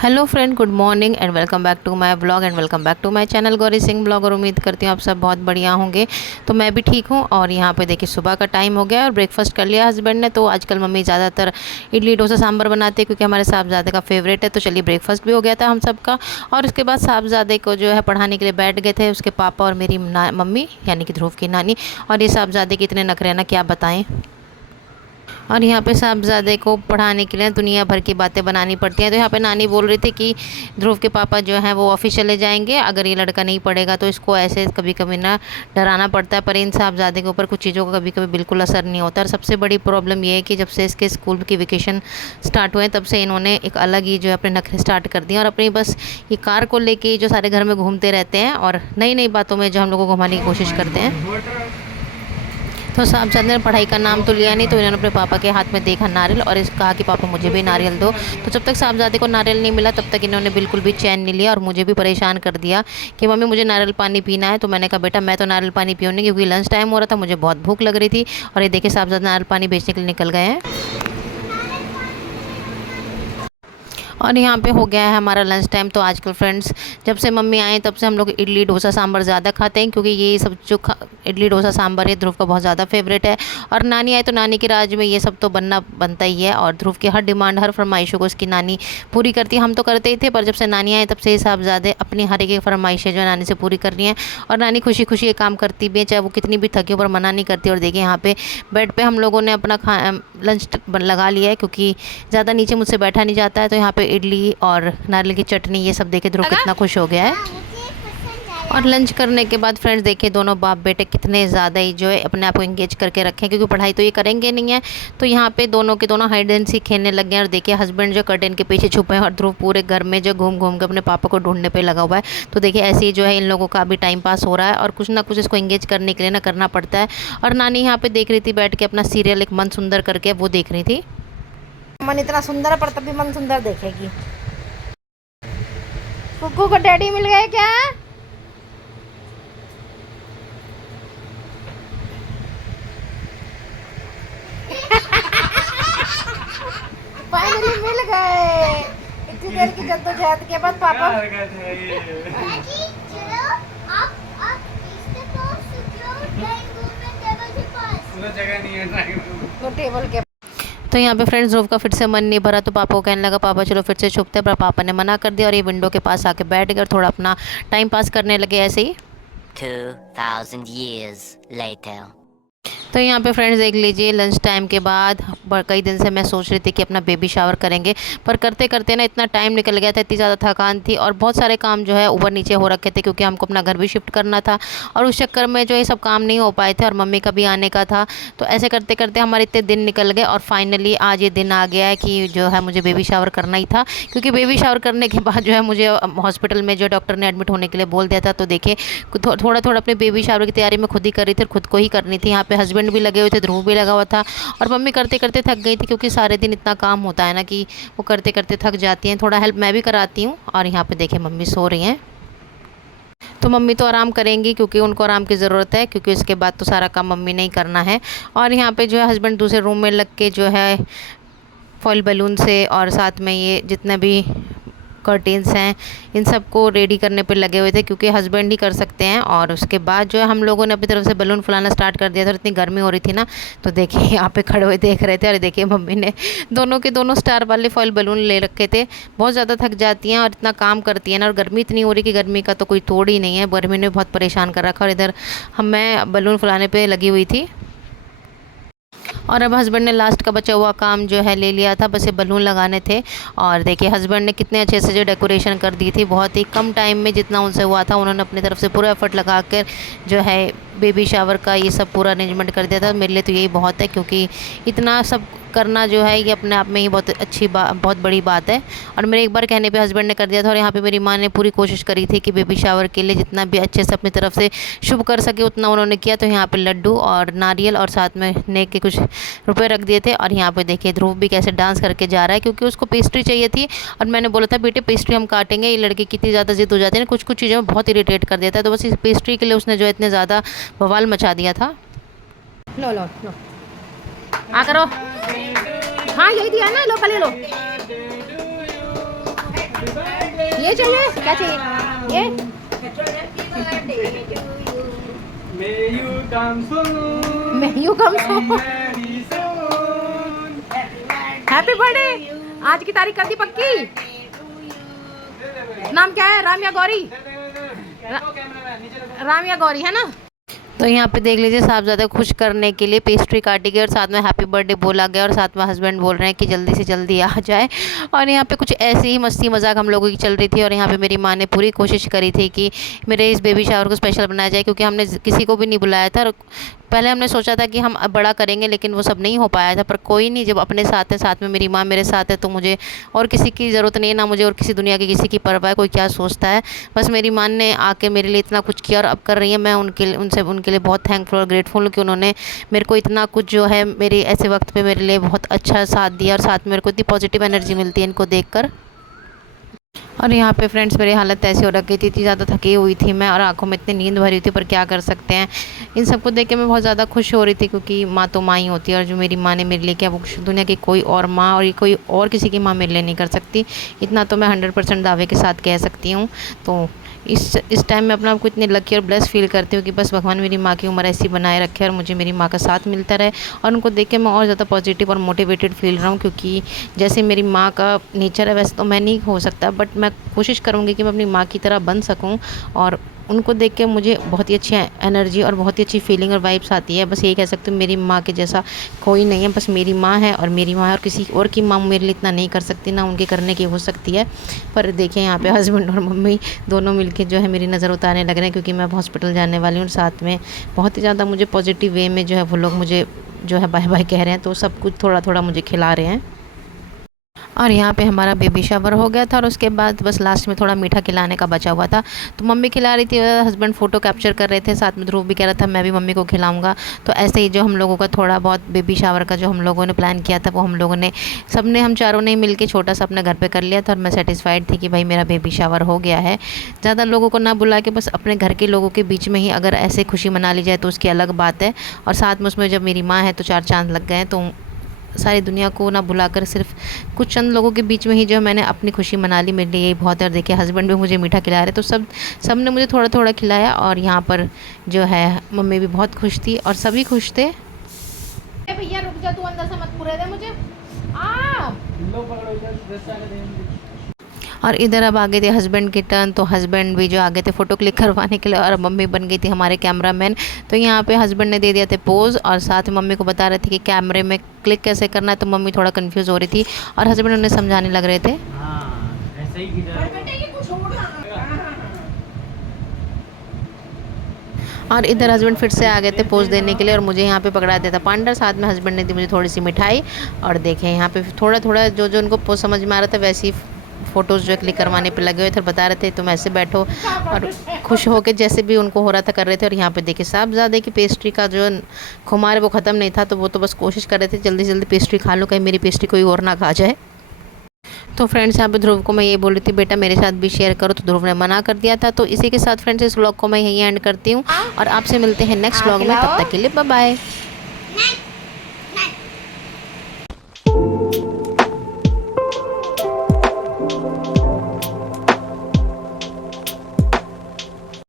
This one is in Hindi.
Hello friend, good morning and welcome back to my blog and welcome back to my channel Gauri Singh blog. और उम्मीद करती हूँ आप सब बहुत बढ़िया होंगे। तो मैं भी ठीक हूँ। और यहाँ पे देखिए सुबह का टाइम हो गया और ब्रेकफास्ट कर लिया हस्बैंड ने। तो आजकल मम्मी ज़्यादातर इडली डोसा सांभर बनाते हैं क्योंकि हमारे साहबजादे का फेवरेट है। तो चलिए ब्रेकफास्ट भी हो गया था हम सबका। और उसके बाद साहबजादे को जो है पढ़ाने के लिए बैठ गए थे, उसके पापा और मेरी मम्मी यानी कि ध्रुव की नानी। और ये साहबजादे के इतने नखरे ना क्या बताएँ। और यहाँ पे साहबज़ादे को पढ़ाने के लिए दुनिया भर की बातें बनानी पड़ती हैं। तो यहाँ पे नानी बोल रही थी कि ध्रुव के पापा जो हैं वो ऑफिस चले जाएंगे, अगर ये लड़का नहीं पढ़ेगा तो इसको ऐसे कभी कभी ना डराना पड़ता है। पर इन साहबज़ादे के ऊपर कुछ चीज़ों का कभी कभी बिल्कुल असर नहीं होता। और सबसे बड़ी प्रॉब्लम ये है कि जब से इसके स्कूल की वेकेशन स्टार्ट हुए तब से इन्होंने एक अलग ही जो है अपने नखरे स्टार्ट कर दिए। और अपनी बस ये कार को लेके जो सारे घर में घूमते रहते हैं और नई नई बातों में जो हम लोग को घुमाने की कोशिश करते हैं। तो साहबजादे ने पढ़ाई का नाम तो लिया नहीं, तो इन्होंने अपने पापा के हाथ में देखा नारियल और इस कहा कि पापा मुझे भी नारियल दो। तो जब तक साहबजादे को नारियल नहीं मिला तब तक इन्होंने बिल्कुल भी चैन नहीं लिया और मुझे भी परेशान कर दिया कि मम्मी मुझे नारियल पानी पीना है। तो मैंने कहा बेटा मैं तो नारियल पानी पीऊँ नहीं, क्योंकि लंच टाइम हो रहा था, मुझे बहुत भूख लग रही थी। और ये देखिए साहबजादे नारियल पानी बेचने के लिए निकल गए हैं। और यहाँ पे हो गया है हमारा लंच टाइम। तो आजकल फ्रेंड्स जब से मम्मी आए तब से हम लोग इडली डोसा सांभर ज़्यादा खाते हैं, क्योंकि ये सब जो इडली डोसा सांभर है ध्रुव का बहुत ज़्यादा फेवरेट है। और नानी आए तो नानी के राज में ये सब तो बनता ही है। और ध्रुव की हर डिमांड हर फरमाइशों को उसकी नानी पूरी करती है। हम तो करते ही थे, पर जब से नानी आए तब से साहबजादे अपनी हर एक फरमाइशें जो है नानी से पूरी कर रही हैं। और नानी खुशी खुशी ये काम करती भी है, चाहे वो कितनी भी थकी हो पर मना नहीं करती। और देखिए यहाँ पे बेड पे हम लोगों ने अपना लंच लगा लिया है, क्योंकि ज़्यादा नीचे मुझसे बैठा नहीं जाता है। तो यहाँ पे इडली और नारियल की चटनी ये सब देखे ध्रुव कितना खुश हो गया है। और लंच करने के बाद फ्रेंड्स देखिए दोनों बाप बेटे कितने ज़्यादा ही जो है अपने आप को इंगेज करके रखें, क्योंकि पढ़ाई तो ये करेंगे नहीं है। तो यहाँ पे दोनों के दोनों हाइड एंड सीक खेलने लग गए हैं। और देखिए हस्बैंड जो कर्टेन के पीछे छुपे हैं और ध्रुव पूरे घर में जो घूम घूम के अपने पापा को ढूंढने पे लगा हुआ है। तो देखिए ऐसे ही जो है इन लोगों का अभी टाइम पास हो रहा है और कुछ ना कुछ इसको इंगेज करने के लिए ना करना पड़ता है। और नानी यहाँ पे देख रही थी बैठ के अपना सीरियल एक मन सुंदर करके, वो देख रही थी। मन इतना सुंदर है पर तभी मन सुंदर देखेगी। कुक्कू को डैडी मिल गए क्या? फाइनली मिल गए। इतनी देर की जद्दोजहद के बाद पापा जगह नहीं है वो टेबल के। तो यहाँ पे फ्रेंड्स ध्रुव का फिर से मन नहीं भरा, तो पापा को कहने लगा पापा चलो फिर से छुपते हैं। पर पापा ने मना कर दिया और ये विंडो के पास आके बैठ गए और थोड़ा अपना टाइम पास करने लगे ऐसे ही। 2000 years later. तो यहाँ पे फ्रेंड्स देख लीजिए लंच टाइम के बाद कई दिन से मैं सोच रही थी कि अपना बेबी शावर करेंगे, पर करते करते ना इतना टाइम निकल गया था, इतनी ज़्यादा थकान थी और बहुत सारे काम जो है ऊपर नीचे हो रखे थे, क्योंकि हमको अपना घर भी शिफ्ट करना था। और उस चक्कर में जो ये सब काम नहीं हो पाए थे और मम्मी का भी आने का था। तो ऐसे करते करते हमारे इतने दिन निकल गए और फाइनली आज ये दिन आ गया है कि जो है मुझे बेबी शावर करना ही था। क्योंकि बेबी शावर करने के बाद जो है मुझे हॉस्पिटल में जो डॉक्टर ने एडमिट होने के लिए बोल दिया था। तो देखिए थोड़ा थोड़ा अपने बेबी शावर की तैयारी मैं खुद ही कर रही थी और खुद को ही करनी थी। यहाँ पे हस्बैंड भी लगे हुए थे, ध्रुव भी लगा हुआ था और मम्मी करते करते थक गई थी, क्योंकि सारे दिन इतना काम होता है ना कि वो करते करते थक जाती हैं। थोड़ा हेल्प मैं भी कराती हूँ। और यहाँ पे देखिए मम्मी सो रही हैं। तो मम्मी तो आराम करेंगी क्योंकि उनको आराम की ज़रूरत है, क्योंकि इसके बाद तो सारा काम मम्मी ने ही करना है। और यहाँ पे जो है हस्बैंड दूसरे रूम में लग के जो है फॉइल बैलून से और साथ में ये जितने भी कर्टेन्स हैं इन सबको रेडी करने पे लगे हुए थे, क्योंकि हस्बैंड ही कर सकते हैं। और उसके बाद जो है हम लोगों ने अपनी तरफ से बलून फुलाना स्टार्ट कर दिया था। और इतनी गर्मी हो रही थी ना, तो देखिए यहाँ पे खड़े हुए देख रहे थे। और देखिए मम्मी ने दोनों के दोनों स्टार वाले फॉइल बलून ले रखे थे। बहुत ज़्यादा थक जाती हैं और इतना काम करती हैं ना, और गर्मी इतनी हो रही कि गर्मी का तो कोई तोड़ ही नहीं है। गर्मी ने बहुत परेशान कर रखा और इधर मैं बलून फुलाने पर लगी हुई थी। और अब हस्बैंड ने लास्ट का बचा हुआ काम जो है ले लिया था, बस ये बलून लगाने थे। और देखिए हस्बैंड ने कितने अच्छे से जो डेकोरेशन कर दी थी, बहुत ही कम टाइम में जितना उनसे हुआ था उन्होंने अपनी तरफ से पूरा एफर्ट लगा कर जो है बेबी शावर का ये सब पूरा अरेंजमेंट कर दिया था। मेरे लिए तो यही बहुत है, क्योंकि इतना सब करना जो है ये अपने आप में ही बहुत बड़ी बात है। और मेरे एक बार कहने पे हस्बैंड ने कर दिया था। और यहाँ पे मेरी माँ ने पूरी कोशिश करी थी कि बेबी शावर के लिए जितना भी अच्छे से अपनी तरफ से शुभ कर सके उतना उन्होंने किया। तो यहाँ पे लड्डू और नारियल और साथ में नेक के कुछ रुपए रख दिए थे। और यहाँ पे देखिए ध्रुव भी कैसे डांस करके जा रहा है, क्योंकि उसको पेस्ट्री चाहिए थी। और मैंने बोला था बेटे पेस्ट्री हम काटेंगे, ये लड़की कितनी ज़्यादा जिद हो जाती है ना, कुछ कुछ चीज़ें में बहुत इरिटेट कर देता है। तो बस इस पेस्ट्री के लिए उसने जो इतने ज़्यादा बवाल मचा दिया था। लो लो लो आ करो। हाँ यही दिया ना, लो पले लो। ये चाहिए, क्या चाहिए ये? May you come soon. मैं you come so. Very soon. Happy birthday. आज की तारीख कर दी पक्की। नाम क्या है? राम या गौरी? राम या गौरी है ना। तो यहाँ पे देख लीजिए साहबजादा खुश करने के लिए पेस्ट्री काटी गई और साथ में हैप्पी बर्थडे बोला गया और साथ में हस्बैंड बोल रहे हैं कि जल्दी से जल्दी आ जाए। और यहाँ पे कुछ ऐसी ही मस्ती मजाक हम लोगों की चल रही थी और यहाँ पे मेरी माँ ने पूरी कोशिश करी थी कि मेरे इस बेबी शावर को स्पेशल बनाया जाए, क्योंकि हमने किसी को भी नहीं बुलाया था। और पहले हमने सोचा था कि हम अब बड़ा करेंगे, लेकिन वो सब नहीं हो पाया था। पर कोई नहीं, जब अपने साथ है, साथ में मेरी माँ मेरे साथ है, तो मुझे और किसी की ज़रूरत नहीं है, ना मुझे और किसी दुनिया की किसी की परवाह है, कोई क्या सोचता है। बस मेरी माँ ने आके मेरे लिए इतना कुछ किया और अब कर रही है। मैं उनके लिए बहुत थैंकफुल और ग्रेटफुल हूँ कि उन्होंने मेरे को इतना कुछ जो है मेरे ऐसे वक्त पे मेरे लिए बहुत अच्छा साथ दिया और साथ में मेरे को इतनी पॉजिटिव एनर्जी मिलती है इनको देखकर। और यहाँ पे फ्रेंड्स मेरी हालत ऐसी हो रखी थी, इतनी ज़्यादा थकी हुई थी मैं और आंखों में इतनी नींद भरी हुई थी, पर क्या कर सकते हैं। इन सबको देख के मैं बहुत ज़्यादा खुश हो रही थी, क्योंकि माँ तो माँ ही होती है और जो मेरी माँ ने मेरे लिए किया वो दुनिया की कोई और माँ और कोई और किसी की माँ मेरे लिए नहीं कर सकती। इतना तो मैं 100% दावे के साथ कह सकती हूँ। तो इस टाइम मैं अपना आपको इतनी लकी और ब्लेस फील करती हूँ कि बस भगवान मेरी माँ की उम्र ऐसी बनाए रखे और मुझे मेरी माँ का साथ मिलता रहे और उनको देख के मैं और ज़्यादा पॉजिटिव और मोटिवेटेड फील रहा हूँ। क्योंकि जैसे मेरी माँ का नेचर है वैसे तो मैं नहीं हो सकता, बट मैं कोशिश करूँगी कि मैं अपनी माँ की तरह बन सकूँ। और उनको देख के मुझे बहुत ही अच्छी एनर्जी और बहुत ही अच्छी फीलिंग और वाइब्स आती है। बस यही कह सकती हूँ मेरी माँ के जैसा कोई नहीं है, बस मेरी माँ है और मेरी माँ है, और किसी और की माँ मेरे लिए इतना नहीं कर सकती, ना उनके करने की हो सकती है। पर देखिए यहाँ पे हस्बैंड और मम्मी दोनों मिलके जो है मेरी नज़र उतारने लग रहे हैं, क्योंकि मैं हॉस्पिटल जाने वाली हूँ। साथ में बहुत ही ज़्यादा मुझे पॉजिटिव वे में जो है वो लोग मुझे जो है बाय बाय कह रहे हैं, तो सब कुछ थोड़ा थोड़ा मुझे खिला रहे हैं। और यहाँ पे हमारा बेबी शावर हो गया था और उसके बाद बस लास्ट में थोड़ा मीठा खिलाने का बचा हुआ था, तो मम्मी खिला रही थी, हस्बैंड फ़ोटो कैप्चर कर रहे थे, साथ में ध्रुव भी कह रहा था मैं भी मम्मी को खिलाऊंगा। तो ऐसे ही जो हम लोगों का थोड़ा बहुत बेबी शावर का जो हम लोगों ने प्लान किया था वो हम लोगों ने हम चारों ने मिल के छोटा सा अपने घर पर कर लिया था। और मैं सेटिस्फाइड थी कि भाई मेरा बेबी शावर हो गया है। ज़्यादा लोगों को ना बुला के बस अपने घर के लोगों के बीच में ही अगर ऐसे खुशी मना ली जाए तो उसकी अलग बात है। और साथ में उसमें जब मेरी माँ है तो 4 चाँद लग गए हैं। तो सारी दुनिया को ना बुलाकर सिर्फ कुछ चंद लोगों के बीच में ही जो मैंने अपनी खुशी मना ली, मेरे लिए यही बहुत है। और देखिए हस्बैंड भी मुझे मीठा खिला रहे, तो सब ने मुझे थोड़ा थोड़ा खिलाया और यहाँ पर जो है मम्मी भी बहुत खुश थी और सभी खुश थे। भैया रुक जा, तू अंदर से मत पूरे दे मुझे। लो पकड़ो इधर 10 साल देंगे। और इधर अब आगे थे हस्बैंड की टर्न, तो हस्बैंड भी जो आगे थे फ़ोटो क्लिक करवाने के लिए और मम्मी बन गई थी हमारे कैमरामैन। तो यहाँ पे हस्बैंड ने दे दिया थे पोज और साथ में मम्मी को बता रहे थे कि कैमरे में क्लिक कैसे करना है। तो मम्मी थोड़ा कंफ्यूज हो रही थी और हस्बैंड उन्हें समझाने लग रहे थे। ऐसे ही किधर और इधर हस्बैंड फिर से आ गए थे पोज देने के लिए और मुझे यहाँ पे पकड़ा दिया था पांडा। साथ में हस्बैंड ने दी मुझे थोड़ी सी मिठाई और देखें यहाँ पे थोड़ा थोड़ा जो उनको पोज समझ में आ रहा था वैसी फ़ोटोज़ जो क्लिक करवाने पे लगे हुए थे। बता रहे थे तुम ऐसे बैठो और खुश होकर जैसे भी उनको हो रहा था कर रहे थे। और यहाँ पे देखिए साहबजादे की पेस्ट्री का जो खुमार है वो ख़त्म नहीं था, तो वो तो बस कोशिश कर रहे थे जल्दी जल्दी पेस्ट्री खा लो, कहीं मेरी पेस्ट्री कोई और ना खा जाए। तो फ्रेंड्स यहाँ पे ध्रुव को मैं ये बोल रही थी बेटा मेरे साथ भी शेयर करो, तो ध्रुव ने मना कर दिया था। तो इसी के साथ फ्रेंड्स इस व्लॉग को मैं यहीं एंड करती हूँ और आपसे मिलते हैं नेक्स्ट व्लॉग में, तब तक के लिए बाय बाय।